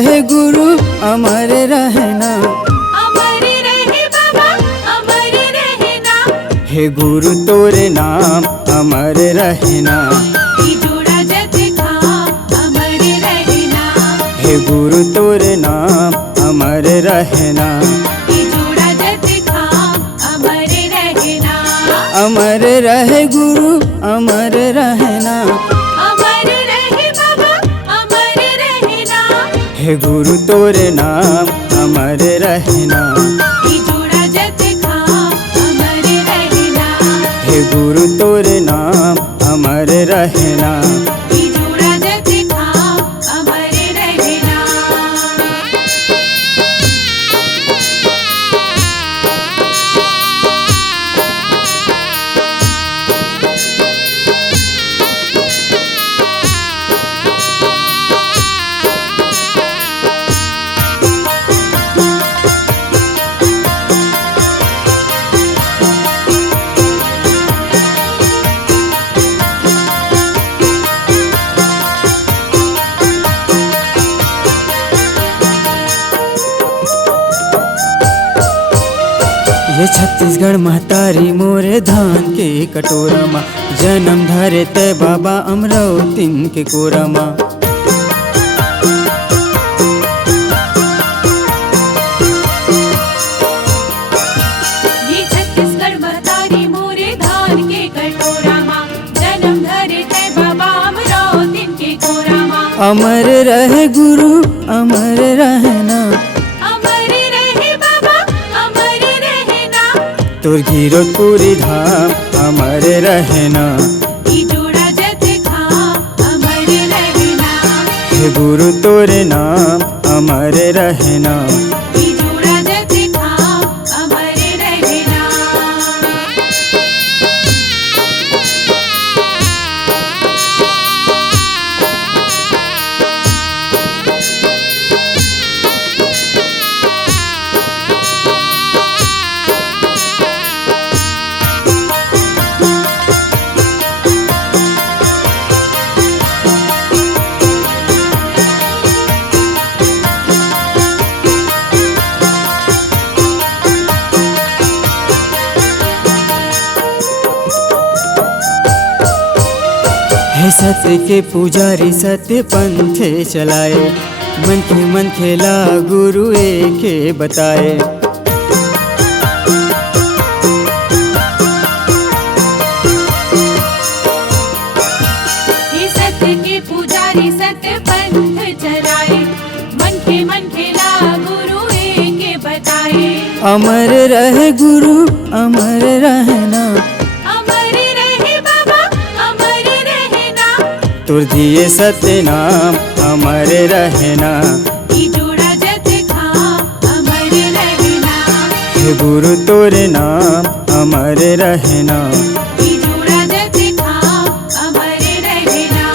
रहे गुरु अमर रहना, अमर रहे बाबा अमर रहना। हे गुरु तोरे नाम अमर रहना, ई जोड़ा जग खा अमर रहना। हे गुरु तोरे नाम अमर रहना, ई जोड़ा जग खा अमर रहना। अमर रहे गुरु अमर रहना, अमर रहे बाबा अमर रहना। हे गुरु तोरे नाम अमर रहना, ई जोड़ा जग खा अमर रहना। हे गुरु तोरे नाम अमर रहना। ई जोड़ा जग खा अमर रहना। ये छत्तीसगढ़ महतारी मोरे धान के कटोरा मा, जन्म धरे ते बाबा अमरावतीन के कोरा मा। ये छत्तीसगढ़ महतारी मोरे धान के कटोरा माँ, जन्म धरे थे बाबा अमरावतीन के कोरा माँ। अमर रहे गुरु अमर रहना, अमर रहे बाबा अमर रहना। तोर गिरौदपुरी धाम अमर रहना, ई जोड़ा जग खा अमर रहना। हे गुरु तोरे नाम अमर रहना, ई जोड़ा जग खा अमर रहना। हे सत्य के पुजारी सत्य पंथे चलाए, मन के मन खेला गुरु एके बताए। ये सत्य के पुजारी सत्य पंथ चलाए, मन खेला गुरु के बताए। अमर रहे गुरु अमर रहना, अमर रहे बाबा अमर रहना। तोर दिए सत्य नाम अमर रहना, ई जोड़ा जग खा अमर रहना। हे गुरु तोरे नाम अमर रहना, ई जोड़ा जग खा अमर रहना।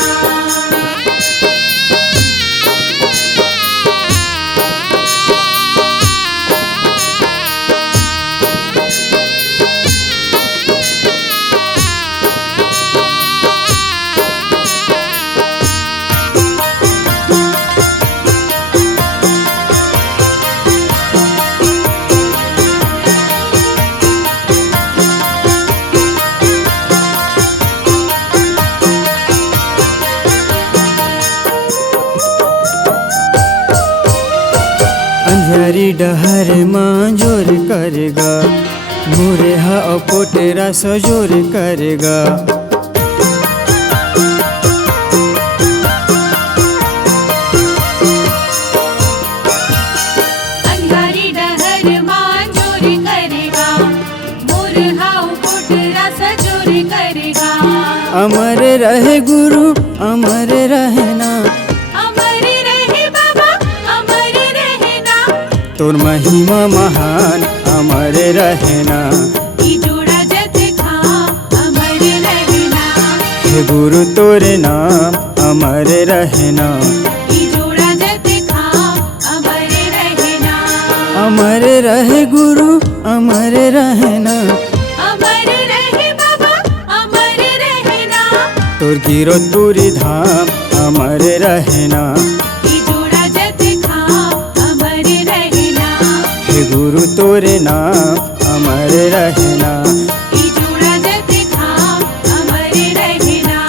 अंधेरी डहर माँ जोर करेगा, मोरे हा पोटेरा सजोर करेगा। अंगारी डहर मां जोर करेगा, मोर हाउ कोटरा सजोर करेगा। अमर रहे गुरु अमर रहना, अमर रहे बाबा अमर रहना। तोर महिमा महान अमर रहना, ई जोड़ा जग खा अमर रहना। हे गुरु तोरे नाम अमर रहना, ई जोड़ा जग खा अमर रहना। अमर रहे गुरु अमर रहना, अमर रहे बाबा अमर रहना। तोर गिरौदपुरी धाम अमर रहना, ई जोड़ा जग खा गुरु तोरे नाम अमर रहना। ई जोड़ा जग थाम अमर रहना।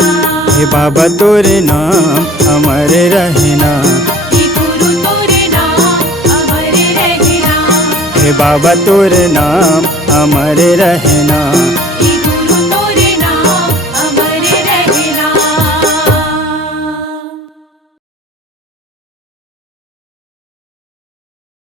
हे बाबा तोरे नाम अमर रहना। ई गुरु तोरे नाम अमर रहना। हे बाबा तोरे नाम अमर रहना।